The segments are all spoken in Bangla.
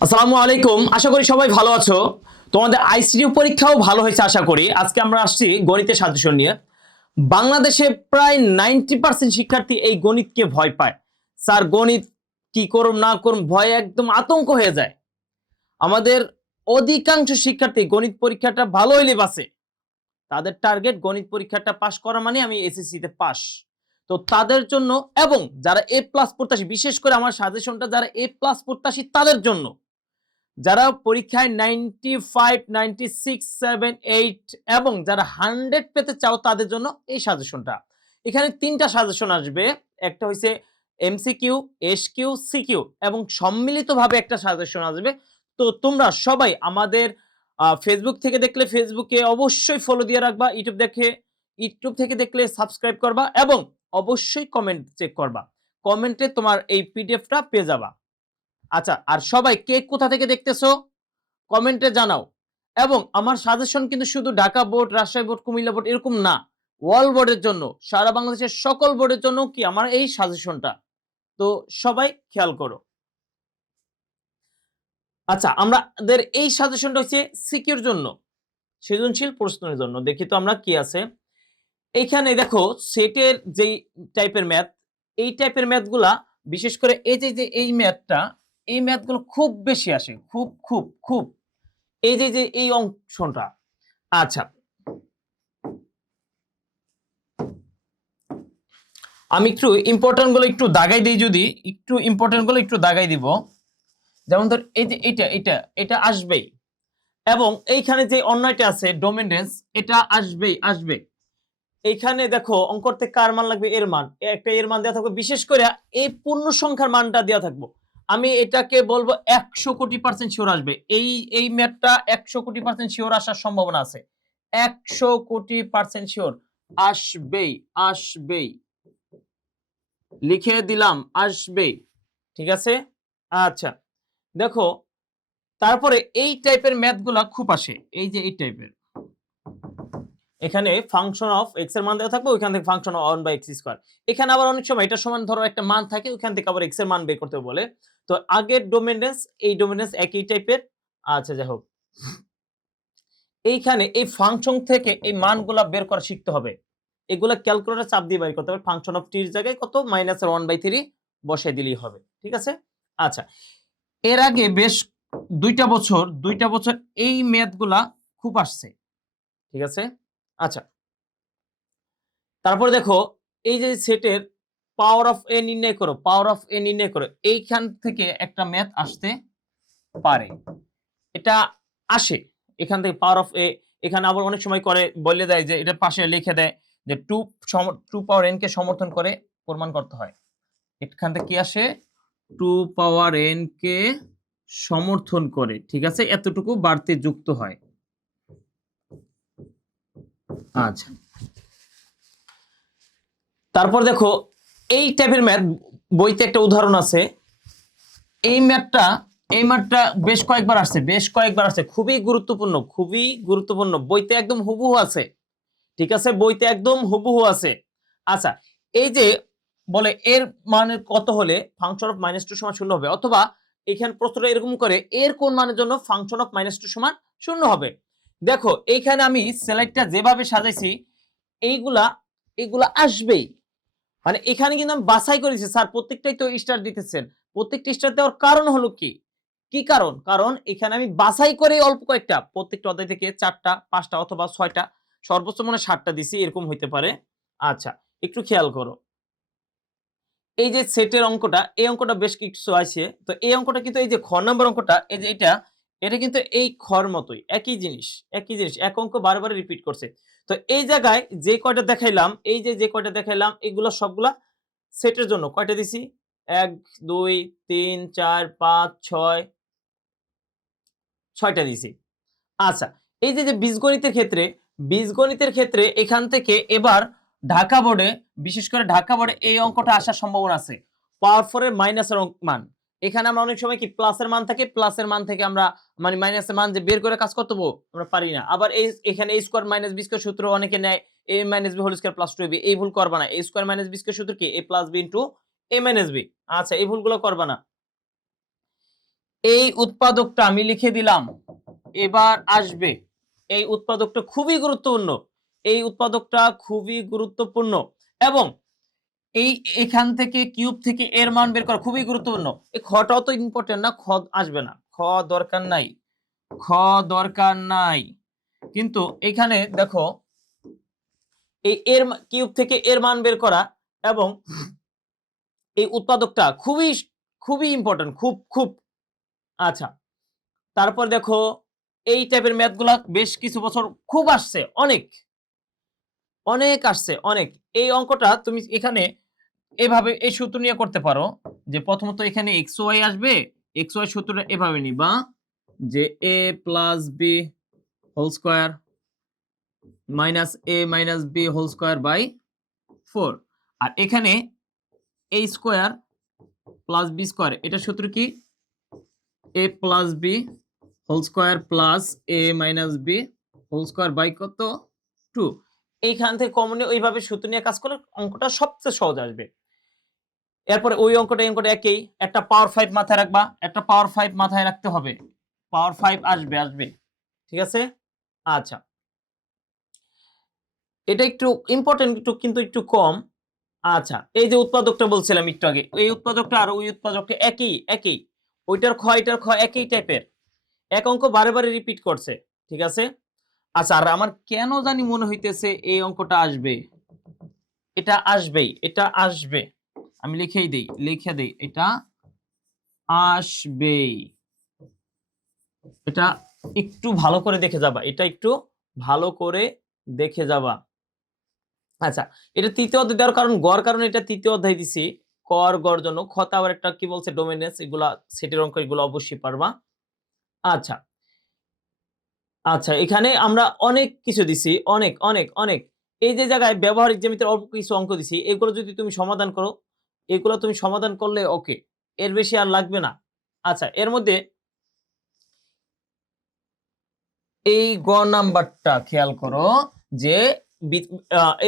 আসসালামু আলাইকুম, আশা করি সবাই ভালো আছো। তোমাদের আইসিটি পরীক্ষাও ভালো হয়েছে আশা করি। আজকে আমরা আসছি গণিতের সাজেশন নিয়ে। বাংলাদেশে প্রায় 90% শিক্ষার্থী এই গণিতকে ভয় পায়। স্যার গণিত কি করুম না করুম ভয়ে একদম আতঙ্ক হয়ে যায়। আমাদের অধিকাংশ শিক্ষার্থী গণিত পরীক্ষাটা ভালো হইলে বাসে। তাদের টার্গেট গণিত পরীক্ষাটা পাস করা মানে আমি এসএসসি তে পাস। তো তাদের জন্য এবং যারা এ প্লাস প্রত্যাশী, বিশেষ করে আমার সাজেশনটা যারা এ প্লাস প্রত্যাশী তাদের জন্য, যারা পরীক্ষায় 95, 96, 7, 8 এবং যারা 100 পেতে চাও তাদের জন্য এই সাজেশনটা। এখানে 3টা সাজেশন আসবে। একটা হইছে এমসিকিউ, এসকিউ, সিকিউ এবং সম্মিলিতভাবে একটা সাজেশন আসবে। তো তোমরা সবাই আমাদের ফেসবুক থেকে দেখলে ফেসবুকে অবশ্যই ফলো দিয়ে রাখবা, ইউটিউব থেকে দেখলে সাবস্ক্রাইব করবা এবং অবশ্যই কমেন্ট চেক করবা। কমেন্টে তোমার এই পিডিএফটা পেয়ে যাবা। আচ্ছা, আর সবাই কে কোথা থেকে দেখতেছো কমেন্টে জানাও। এবং আমার সাজেশন কিন্তু শুধু Dhaka board, Rajshahi board, Comilla board এরকম না, অল বোর্ডের জন্য, সারা বাংলাদেশের সকল বোর্ডের জন্য কি আমার এই সাজেশনটা। তো সবাই খেয়াল করো। আচ্ছা, আমাদের এই সাজেশনটা হচ্ছে সিকিউর জন্য, সৃজনশীল প্রশ্নের জন্য। দেখি তো আমরা কি আছে এইখানে। দেখো সেটের যেই টাইপের ম্যাথ, এই টাইপের ম্যাথগুলা, বিশেষ করে এই যে এই ম্যাথটা, এই ম্যাথগুলো খুব বেশি আসে, খুব খুব খুব। এই যে এই অংশটা। আচ্ছা, আমি একটু ইম্পর্টেন্ট গুলো একটু দাগাই দিই, যদি একটু ইম্পর্টেন্ট গুলো একটু দাগাই দিব। যেমন ধর এই যে এটা আসবেই। এবং এইখানে যে অন্যটা আছে ডোমিনেন্স, এটা আসবে। এইখানে দেখো অঙ্কতে কার মান লাগবে, এর মান, একটা এর মান দেওয়া থাকবে। বিশেষ করে এই পূর্ণ সংখ্যার মানটা দেওয়া থাকবো। আমি এটাকে বলবো 100 কোটি% শিওর আসবে। এই ম্যাথটা 100 কোটি% শিওর আসার সম্ভাবনা আছে। 100 কোটি% শিওর আসবেই। লিখে দিলাম, আসবেই। ঠিক আছে। আচ্ছা, দেখো তারপরে এই টাইপের ম্যাথগুলা খুব আসে। এই যে এই টাইপের, এখানে ফাংশন অফ এক্স এর মান দেওয়া থাকবে, ওইখান থেকে ফাংশন অফ 1/x²। এখানে আবার অনেক সময় এটা সমান ধরো একটা মান থাকে, ওইখান থেকে আবার এক্স এর মান বের করতে বলে। তো আগের ডোমিনেন্স এই ডোমিনেন্স একই টাইপের। আচ্ছা, যাই হোক, এইখানে এই ফাংশন থেকে এই মানগুলা বের করা শিখতে হবে। এগুলা ক্যালকুলেটর চাপ দিয়ে বের করতে হবে। ফাংশন অফ টি এর জায়গায় কত, -1/3 বসাই দিলেই হবে। ঠিক আছে। আচ্ছা, এর আগে বেশ দুইটা বছর এই ম্যাথগুলা খুব আসছে। ঠিক আছে। আচ্ছা, তারপরে দেখো এই যে সেটের পাওয়ার অফ এ নির্ণয় করো, এইখান থেকে একটা ম্যাথ আসতে পারে। এটা আসে এখান থেকে পাওয়ার অফ এ। এখানে আবার অনেক সময় করে বলে দেয় যে এটা পাশে লিখে দেয় যে 2 পাওয়ার n কে সমর্থন করে প্রমাণ করতে হয়। এখান থেকে কি আসে, 2 পাওয়ার n কে সমর্থন করে। ঠিক আছে, এতটুকু বাড়তি যুক্ত হয়। আচ্ছা, তারপর দেখো এই টাইপের ম্যাথ বইতে একটা উদাহরণ আছে। এই ম্যাথটা বেশ কয়েকবার আসছে। খুবই গুরুত্বপূর্ণ বইতে একদম হুবহু আছে। ঠিক আছে, বইতে একদম হুবহু আছে। আচ্ছা, এই যে বলে এর মান কত হলে ফাংশন অফ -2 সমান 0 হবে, অথবা এখানে প্রশ্নটা এরকম করে এর কোন মানের জন্য ফাংশন অফ -2 সমান 0 হবে। দেখো এইখানে আমি স্লাইডটা যেভাবে সাজাইছি, এইগুলা এগুলা আসবেই। মানে এখানে কিন্তু আমি বাছাই করেছি স্যার, প্রত্যেকটাই তো স্টার দিতেছেন। প্রত্যেকটা স্টার দেওয়ার কারণ হলো কি, কি কারণ? কারণ এখানে আমি বাছাই করে অল্প কয়েকটা, প্রত্যেকটা অধ্যায় থেকে 4টা 5টা অথবা 6টা, সর্বোচ্চ মনে হয় 7টা দিছি, এরকম হইতে পারে। আচ্ছা, একটু খেয়াল করো। এই যে সেটের অঙ্কটা, এই অঙ্কটা বেশ কিছু আছে। তো এই অঙ্কটা কিন্তু এই যে খ নাম্বার অঙ্কটা, এই যে এটা কিন্তু এই খর মতোই, একই জিনিস এক অঙ্ক বারবার রিপিট করছে। তো এই জায়গায় যে কয়টা দেখাইলাম, যে কয়টা দেখাইলাম, এগুলো সবগুলা সেটের জন্য। কয়টা দিছি? 1, 2, 3, 4, 5, 6, 6টা দিছি। আচ্ছা, এই যে বীজগণিতের ক্ষেত্রে এখান থেকে এবার ঢাকা বোর্ডে, বিশেষ করে ঢাকা বোর্ডে এই অঙ্কটা আসার সম্ভাবনা আছে। পাওয়ার 4 এর মাইনাসের মান। এখানে আমরা অনেক সময় কি প্লাসের মান থাকে, প্লাসের মান থেকে আমরা মানে মাইনাসের মান যে বের করে কাজ করতে পারবো, আমরা পারি না। আবার এখানে a square minus b square সূত্র অনেকে নেয়, a minus b whole square plus 2ab। এই ভুল করবা না। a square minus b square সূত্র কি, a plus b into a minus b। আচ্ছা, এই ভুলগুলো করবা না। এই উৎপাদকটা আমি লিখে দিলাম, এবার আসবে এই উৎপাদকটা খুবই গুরুত্বপূর্ণ, এই উৎপাদকটা খুবই গুরুত্বপূর্ণ এবং এই এখান থেকে কিউব থেকে এর মান বের করা খুবই গুরুত্বপূর্ণ। এই খটাও তো ইম্পর্টেন্ট না, খ আসবে না, খ দরকার নাই, খ দরকার নাই। কিন্তু এখানে দেখো এই এর কিউব থেকে এর মান বের করা এবং এই উৎপাদকটা খুবই খুবই ইম্পর্টেন্ট, খুব খুব। আচ্ছা, তারপর দেখো এই টাইপের ম্যাথগুলা বেশ কিছু বছর খুব আসছে, অনেক অনেক আসছে, অনেক। এই অঙ্কটা তুমি এখানে এভাবে এই সূত্র নিয়ে করতে পারো যে প্রথমত এখানে এক্স ওয়াই আসবে, এক্স ওয়াই সূত্রটা এভাবে নিবা যে A plus B whole square minus A minus B whole square by 4, আর এখানে A square plus B square, এটা সূত্র কি A plus B whole square plus A minus B whole square by কত 2। এইখান থেকে কমনে ওইভাবে সূত্র নিয়ে কাজ করলে অঙ্কটা সবচেয়ে সহজ আসবে। এরপরে ওই অঙ্কটা এই অঙ্কটা একই, একটা পাওয়ার 5 মাথায় রাখবা, একটা পাওয়ার 5 মাথায় রাখতে হবে, পাওয়ার 5 আসবে আসবে, ঠিক আছে। আচ্ছা, এটা একটু ইম্পর্টেন্ট একটু, কিন্তু একটু কম। আচ্ছা, এই যে উৎপাদকটা বলছিলাম একটু আগে, এই উৎপাদকটা আর ওই উৎপাদকটা একই একই, ওইটার খ এটার খ একই টাইপের, এক অঙ্ক বারে বারে রিপিট করছে, ঠিক আছে। আচ্ছা, আর আমার কেন জানি মনে হইতেছে এই অঙ্কটা আসবে, এটা আসবেই, এটা আসবে, আমি লিখেই দেই, লিখে দেই, এটা আসবেই। এটা একটু ভালো করে দেখে যাবা, এটা একটু ভালো করে দেখে যাবা। আচ্ছা, এটা তৃতীয় অধ্যায় দেওয়ার কারণ গড়, কারণ এটা তৃতীয় অধ্যায় দিছি, কর গড় জন্য। খতা আবার একটা কি বলছে ডোমিনেন্স, এগুলা সেটের অঙ্ক, এগুলো অবশ্যই পারবা। আচ্ছা আচ্ছা, এখানে আমরা অনেক কিছু দিছি, অনেক অনেক অনেক। এই যে জায়গায় ব্যবহারিক জ্যামিতির অল্প কিছু অঙ্ক দিছি, এগুলো যদি তুমি সমাধান করো, এগুলো তুমি সমাধান করলে ওকে, এর বেশি আর লাগবে না। আচ্ছা, এর মধ্যে এই গ নাম্বারটা খেয়াল করো যে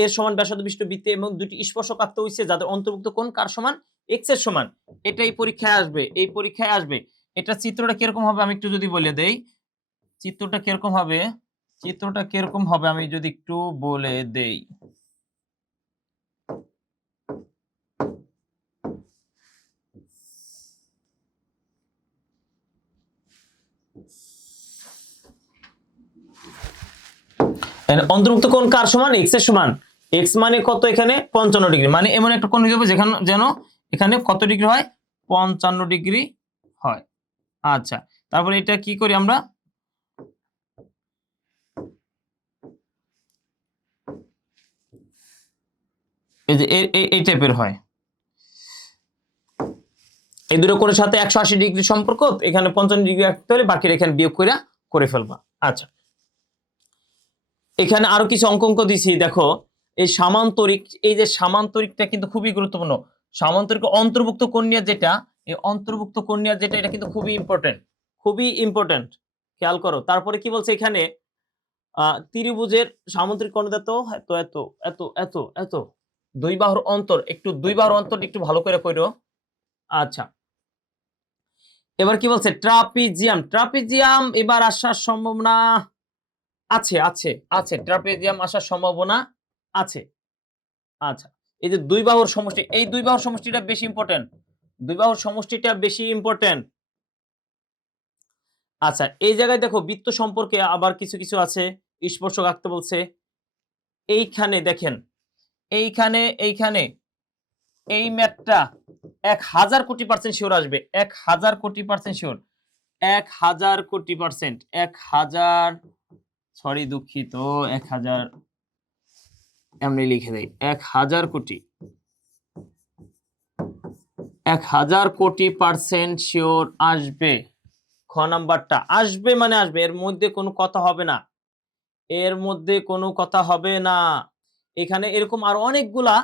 এর সমান ব্যাসার্ধ বিশিষ্ট বৃত্তে এবং দুটি স্পর্শক আঁকতে হইছে যাদের অন্তর্ভুক্ত কোণ কার সমান, এক্স এর সমান। এটাই পরীক্ষায় আসবে, এই পরীক্ষায় আসবে। এটা চিত্রটা কিরকম হবে আমি একটু যদি বলে দেই, চিত্রটা কিরকম হবে, চিত্রটা কিরকম হবে আমি যদি একটু বলে দেই। অন্তর্ভুক্ত কোণ কার সমান, এক্স এর সমান। এক্স মানে কত, এখানে 55 ডিগ্রি, মানে এমন একটা কোণ হয়ে যাবে যেখানে যেন এখানে কত ডিগ্রি হয়, 55 ডিগ্রি হয়। আচ্ছা, তারপরে এটা কি করি আমরা, এই যে এই টাইপের হয়, এই দুটো কোণের সাথে 180 ডিগ্রি সম্পর্ক, এখানে 55 ডিগ্রি রাখতে হলে বাকির এখানে বিয়োগ করে ফেলবা। আচ্ছা, এখানে আরো কিছু অঙ্ক দিছি, দেখো এই সামান্তরিক, এই যে সামান্তরিকটা কিন্তু খুবই গুরুত্বপূর্ণ। সামান্তরিক অন্তর্ভুক্ত কোণ নিয়ে যেটা, এই অন্তর্ভুক্ত কোণ নিয়ে যেটা, এটা কিন্তু খুবই ইম্পর্টেন্ট, খুবই ইম্পর্টেন্ট, খেয়াল করো। তারপরে কি বলছে এখানে, ত্রিভুজের সামান্তরিক কোণ এত এত এত এত এত এত, দুই বাহুর অন্তর, একটু দুই বাহুর অন্তর একটু ভালো করে কইরো। আচ্ছা, এবার কি বলছে, ট্রাপিজিয়াম, ট্রাপিজিয়াম এবার আসার সম্ভাবনা আছে, আছে আছে, ট্রাপিজিয়াম আসার সম্ভাবনা আছে। আচ্ছা, এই যে দুই বাহুর সমষ্টি, এই দুই বাহুর সমষ্টিটা বেশি ইম্পর্টেন্ট, দুই বাহুর সমষ্টিটা বেশি ইম্পর্টেন্ট। আচ্ছা, এই জায়গায় দেখো বৃত্ত সম্পর্কে আবার কিছু কিছু আছে, স্পর্শক আঁকতে বলছে। এইখানে দেখেন, এইখানে এইখানে এই ম্যাথটা 1000 কোটি % শিওর আসবে, 1000 কোটি % শিওর, 1000 কোটি %, 1000, সরি দুঃখিত, 1000 এমনি লিখে দেই, 1000 কোটি, 1000 কোটি % শিওর আসবে। খ নাম্বারটা আসবে মানে আসবে, এর মধ্যে কোনো কথা হবে না, এর মধ্যে কোনো কথা হবে না। এখানে এরকম আরো অনেকগুলা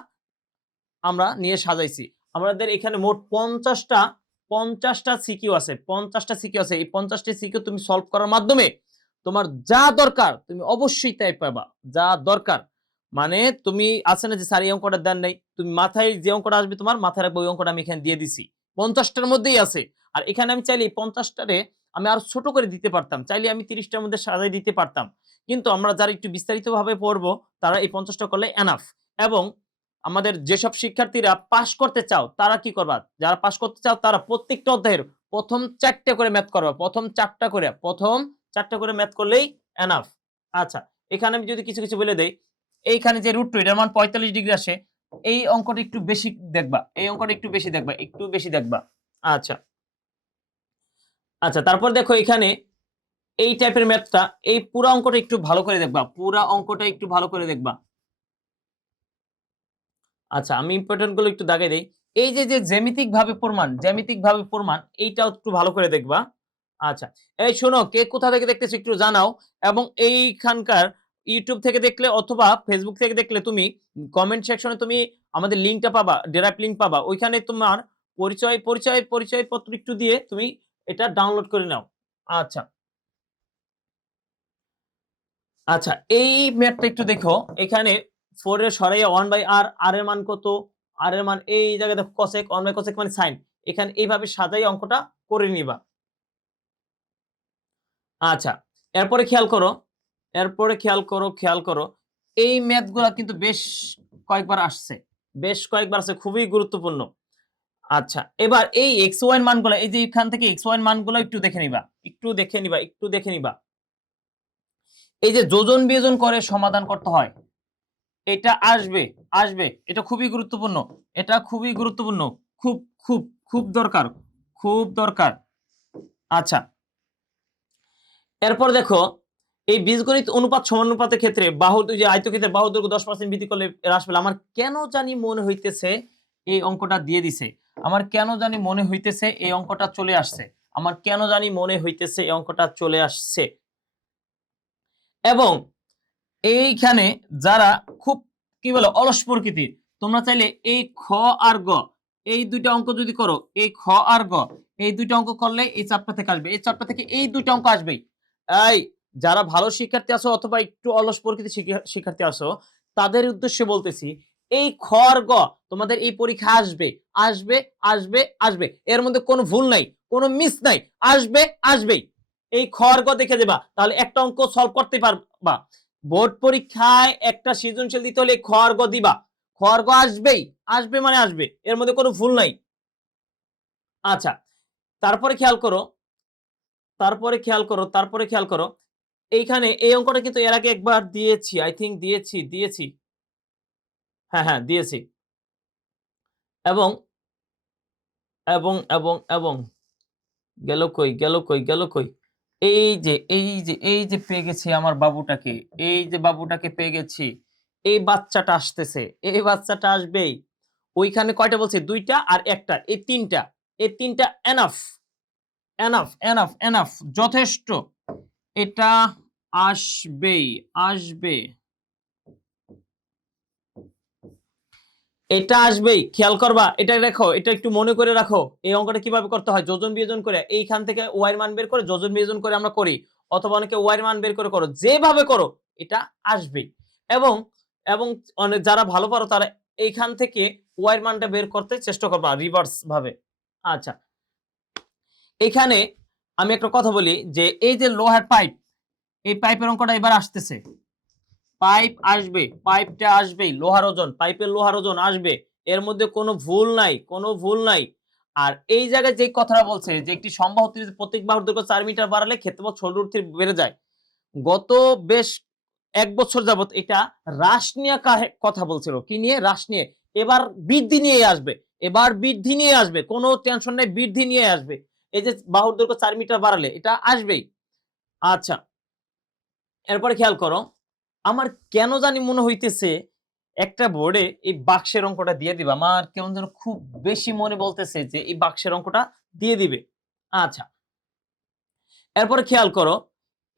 আমরা নিয়ে সাজাইছি। আমাদের এখানে মোট 50টা সিকিউ আছে, 50টা সিকিউ আছে। এই 50টা সিকিউ তুমি সলভ করার মাধ্যমে তোমার যা দরকার তুমি অবশ্যই তাই পাবা, যা দরকার। মানে তুমি আছে না যে স্যার এই অঙ্কটা দেন নাই, তুমি মাথায় যে অঙ্কটা আসবে তোমার মাথায় রাখবে, ওই অঙ্কটা আমি এখানে দিয়ে দিছি, 50টার মধ্যেই আছে। আর এখানে আমি চাইলে 50টারে আমি আরো ছোট করে দিতে পারতাম, চাইলে আমি 30টার মধ্যে সাজাই দিতে পারতাম, কিন্তু আমরা যারা একটু বিস্তারিতভাবে পড়বো তারা এই 50টা করলে এনাফ। এবং আমাদের যেসব শিক্ষার্থীরা পাস করতে চাও তারা কি করবা, যারা পাস করতে চাও তারা প্রত্যেকটা অধ্যায়ের প্রথম 4টে করে ম্যাথ করবা, প্রথম 4টা করে ম্যাথ করলেই এনাফ। আচ্ছা, এখানে আমি যদি কিছু কিছু বলে দেই, এইখানে যে √2 এটার মান 45 ডিগ্রি আসে, এই অঙ্কটা একটু বেশি দেখবা, এই অঙ্কটা একটু বেশি দেখবা, একটু বেশি দেখবা। আচ্ছা আচ্ছা, তারপর দেখো এখানে এই টাইপের ম্যাথটা, এই পুরা অঙ্কটা একটু ভালো করে দেখবা, পুরা অঙ্কটা একটু ভালো করে দেখবা। আচ্ছা, আমি ইম্পর্টেন্ট গুলো একটু দাগে দেই। এই যে যে জ্যামিতিক ভাবে প্রমাণ এইটাও একটু ভালো করে দেখবা। আচ্ছা, এই শোনো, কে কোথা থেকে দেখতেছো একটু জানাও। এবং এইখানকার ইউটিউব থেকে দেখলে অথবা ফেসবুক থেকে দেখলে তুমি কমেন্ট সেকশনে তুমি আমাদের লিংকটা পাবা, ডাইরেক্ট লিংক পাবা, ওইখানে তোমার পরিচয়পত্র একটু দিয়ে তুমি এটা ডাউনলোড করে নাও। আচ্ছা আচ্ছা, এই ম্যাথটা একটু দেখো, এখানে 4 এর সরাইয়া 1/r, r এর মান কত, r এর মান এই জায়গায় দেখো cosec, 1/cosec মানে sin, এখানে এইভাবে সাজাই অঙ্কটা করে নিবা। আচ্ছা, এরপরে খেয়াল করো, এই ম্যাথগুলা কিন্তু বেশ কয়েকবার আসছে, খুবই গুরুত্বপূর্ণ। আচ্ছা, এবার এই xy এর মানগুলা, এই যে এখান থেকে xy এর মানগুলা একটু দেখে নিবা, একটু দেখে নিবা। এই যে যোজন বিয়োজন করে সমাধান করতে হয়, এটা আসবে, এটা খুবই গুরুত্বপূর্ণ, খুব খুব খুব দরকার। আচ্ছা, এরপর দেখো, এই বীজগণিত অনুপাত সমানুপাতের ক্ষেত্রে যে আয়তক্ষেত্রের বাহুর দৈর্ঘ্য 10% বৃদ্ধি করলে হ্রাস পেলে, আমার কেন জানি মনে হইতেছে এই অঙ্কটা দিয়ে দিছে, এই অঙ্কটা চলে আসছে। এবং এইখানে যারা খুব কি বলে অলস প্রকৃতির, তোমরা চাইলে এই খ আর গ এই দুইটা অঙ্ক যদি করো, এই খ আর গ এই দুইটা অঙ্ক করলে এই চাপটা থেকে আসবে, এই চাপটা থেকে এই দুইটা অঙ্ক আসবেই। এই যারা ভালো শিক্ষার্থী আছো অথবা একটু অলস প্রকৃতির শিক্ষার্থী আছো, তাদের উদ্দেশ্যে বলতেছি, এই খ আর গ তোমাদের এই পরীক্ষা আসবে, এর মধ্যে কোনো ভুল নাই, কোনো মিস নাই, আসবেই। এই খ আর গ দেখে দেবা, তাহলে একটা অঙ্ক সলভ করতে পারবা। বোর্ড পরীক্ষায় একটা সৃজনশীল দিতে হলে খড়গ দিবা, খড়গ আসবে, এর মধ্যে কোনো ভুল নাই। আচ্ছা, তারপরে খেয়াল করো, এইখানে এই অঙ্কটা কিন্তু এর আগে একবার দিয়েছি, আই থিঙ্ক দিয়েছি, হ্যাঁ দিয়েছি। এবং এবং এবং এবং গেল কই, এই যে পেয়ে গেছি আমার বাবুটাকে, পেয়ে গেছি, এই বাচ্চাটা আসতেছে, এই বাচ্চাটা আসবেই। ওইখানে কয়টা বলছে, 2টা আর 1টা, এই তিনটা এনাফ, যথেষ্ট। এটা আসবে, খেয়াল করবা, এটা দেখো, এটা একটু মনে করে রাখো। এই অঙ্কটা কিভাবে করতে হয়, যোজন বিয়োজন করে, এইখান থেকে ওয়াই এর মান বের করে যোজন বিয়োজন করে আমরা করি, অথবা অনেকে ওয়াই এর মান বের করে করো, যেভাবে করো এটা আসবেই। এবং এবং অনেক যারা ভালো পারো তারা এইখান থেকে ওয়াই এর মানটা বের করতে চেষ্টা করবা রিভার্স ভাবে। আচ্ছা, এখানে আমি একটা কথা বলি, যে এই যে লোহার পাইপ, এই পাইপের অঙ্কটা এবার আসতেছে, পাইপটা আসবেই, পাইপের লোহার ওজন আসবে, এর মধ্যে কোনো ভুল নাই। আর এই জায়গায় যে কথাটা বলছে যে একটি সমবাহু ত্রিভুজের প্রত্যেক বাহুর দৈর্ঘ্য 4 মিটার বাড়ালে ক্ষেত্রফল ছোট রুট বেড়ে যায়, গত বেশ 1 বছর যাবত এটা হ্রাস নিয়ে কথা বলছিল, কি নিয়ে, হ্রাস নিয়ে। এবার বৃদ্ধি নিয়ে আসবে, কোনো টেনশন নেই, বৃদ্ধি নিয়ে আসবে। এই যে বাহুর দৈর্ঘ্য 4 মিটার বাড়ালে এটা আসবেই। আচ্ছা, এরপরে খেয়াল করো, আমার কেন জানি মনে হইতেছে একটা বোর্ডে এই বাক্সের অঙ্কটা দিয়ে দিবা, আমার কেমন যেন খুব বেশি মনে বলতেছে যে এই বাক্সের অঙ্কটা দিয়ে দিবে। আচ্ছা, এরপরে খেয়াল করো,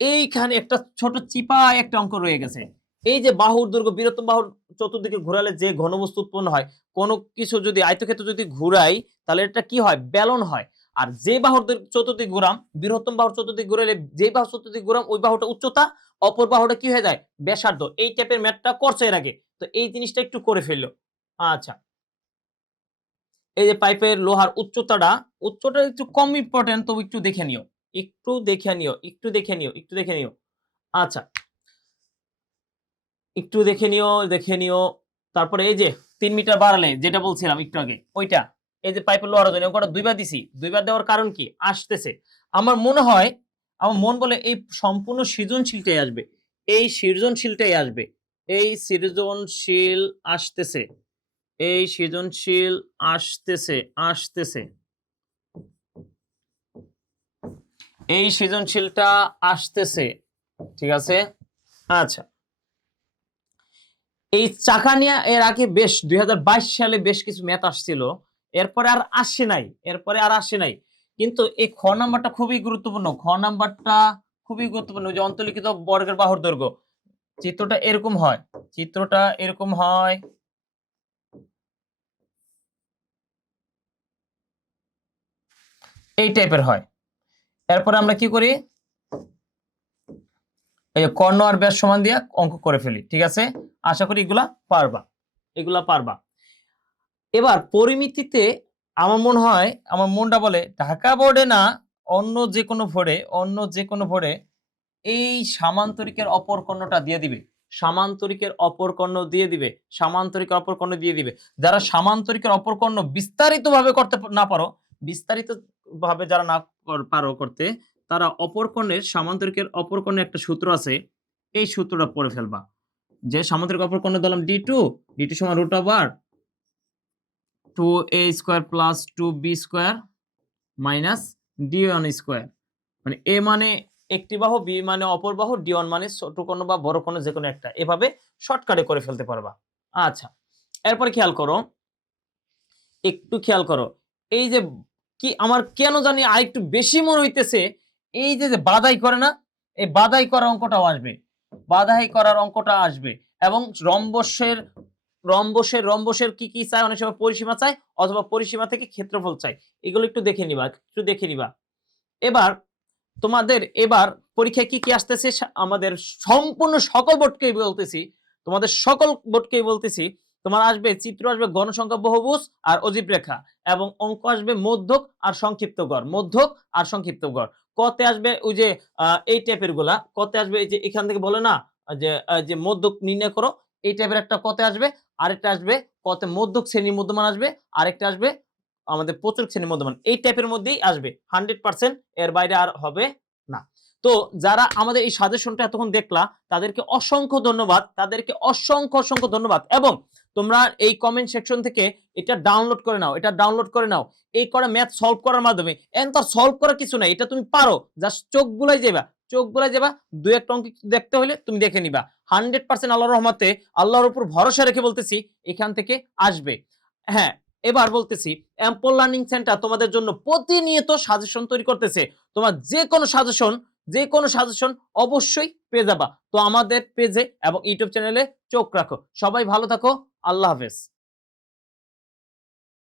এইখানে একটা ছোট চিপা একটা অঙ্ক রয়ে গেছে। এই যে বাহুর দৈর্ঘ্য বৃহত্তম বাহুর চতুর্দিকে ঘোরালে যে ঘনবস্তু উৎপন্ন হয়, কোনো কিছু যদি আয়তক্ষেত্র যদি ঘুরাই তাহলে এটা কি হয়, বেলন হয়। আর যে বাহুর চতুর্দিকে ঘুরাম, বৃহত্তম বাহুর চতুর্দিকে ঘুরালে যে বাহুর চতুর্দিকে ঘুরাম ওই বাহুটা উচ্চতা, অপর বাহুটা কি হয়ে যায়, ব্যাসার্ধ। এই টাইপের ম্যাথটা করছে এর আগে, তো এই জিনিসটা একটু করে ফেললো। আচ্ছা, এই যে পাইপের লোহার উচ্চটা একটু কম ইম্পর্টেন্ট, তবে একটু দেখে নিও, একটু দেখে নিও। আচ্ছা, একটু দেখে নিও। তারপরে এই যে 3 মিটার বাড়ালে যেটা বলছিলাম একটু আগে ওইটা, এই যে পাইপের লোহার ওজন ওটা 2 বার দিছি, 2 বার দেওয়ার কারণ কি? আসতেছে। আমার মনে হয়, আমার মন বলে এই সম্পূর্ণ সৃজনশীলটাই আসবে, এই সৃজনশীলটাই আসবে, এই সৃজনশীল আসতেছে, এই সৃজনশীল আসতেছে, এই সৃজনশীলটা আসতেছে, ঠিক আছে। আচ্ছা, এই চাকা নিয়ে এর আগে বেশ 2022 সালে বেশ কিছু ম্যাথ আসছিল, এরপরে আর আসে নাই। কিন্তু এই খ নাম্বারটা খুবই গুরুত্বপূর্ণ, যে অন্তর্লিখিত বর্গের বাহুর দৈর্ঘ্য, চিত্রটা এরকম হয়, এই টাইপের হয়। এরপরে আমরা কি করি, এই যে কর্ণ আর ব্যাস সমান দিয়ে অঙ্ক করে ফেলি, ঠিক আছে। আশা করি এগুলা পারবা। এবার পরিমিতিতে আমার মনে হয়, আমার মনটা বলে ঢাকা বোর্ডে না, অন্য যে কোনো ভোরে এই সামান্তরিকের অপর কর্ণটা দিয়ে দিবে, সামান্তরিকের অপর কর্ণ দিয়ে দিবে। যারা সামান্তরিকের অপর কর্ণ বিস্তারিত ভাবে করতে না পারো, যারা না পারো করতে, তারা অপর কর্ণের, সামান্তরিকের অপর কর্ণের একটা সূত্র আছে, এই সূত্রটা পড়ে ফেলবা। যে সামান্তরিক অপর কর্ণ দিলাম d2 সমান √2a² plus 2b² minus d1², মানে a মানে একটি বাহু, b মানে অপর বাহু, d1 মানে ছোট কর্ণ বা বড় কর্ণ যে কোনো একটা, এভাবে শর্টকাটে করে ফেলতে পারবা। আচ্ছা, এরপর খেয়াল করো, এই যে কি আমার কেন জানি আরেকটু বেশি মনে হইতেছে, এই যে বাধাই করে না, এই বাধাই করার অঙ্কটা আসবে, এবং রম্বসের কি কি চাই, অনেক সময় পরিসীমা চাই, অথবা পরিসীমা থেকে ক্ষেত্রফল চাই, এগুলো একটু দেখে নিবা। এবার তোমাদের পরীক্ষায় কি কি আসতেছে, আমাদের সম্পূর্ণ সকল বোর্ডকেই বলতেছি, তোমার আসবে চিত্র, আসবে গণসংখ্যা বহুভুজ আর অজীব রেখা, এবং অঙ্ক আসবে মধ্যক আর সংক্ষিপ্ত গড়। কতে আসবে ওই যে এই টাইপের গুলা, কতে আসবে এই যে এখান থেকে বলে না যে মধ্যক নির্ণয় করো, এই টাইপের একটা কতে আসবে, আরেকটা আসবে কতে মধ্যক শ্রেণীর মধ্যমান আসবে, আরেকটা আসবে আমাদের প্রচুর শ্রেণীর মধ্যমান, এই টাইপের মধ্যেই আসবে 100%, এর বাইরে আর হবে না। তো যারা আমাদের এই সাজেশনটা এতক্ষণ দেখলা, তাদেরকে অসংখ্য ধন্যবাদ, এবং তোমরা এই কমেন্ট সেকশন থেকে এটা ডাউনলোড করে নাও, এই করে ম্যাথ সলভ করার মাধ্যমে, এন্ড সলভ করার কিছু নাই, এটা তুমি পারো, জাস্ট চোখ বুলাই যাবা, দুই একটা অঙ্ক দেখতে হলে তুমি দেখে নিবা, 100% আল্লাহর রহমতে, আল্লাহর উপর ভরসা রেখে বলতেছি এখান থেকে আসবে। হ্যাঁ, এবার বলতেছি, অ্যাম্পল লার্নিং সেন্টার তোমাদের জন্য প্রতিনিয়ত সাজেশন তৈরি করতেছে, তোমার যে কোনো সাজেশন অবশ্যই পেয়ে যাবা। তো আমাদের পেজে এবং ইউটিউব চ্যানেলে চোখ রাখো। সবাই ভালো থাকো, আল্লাহ হাফেজ।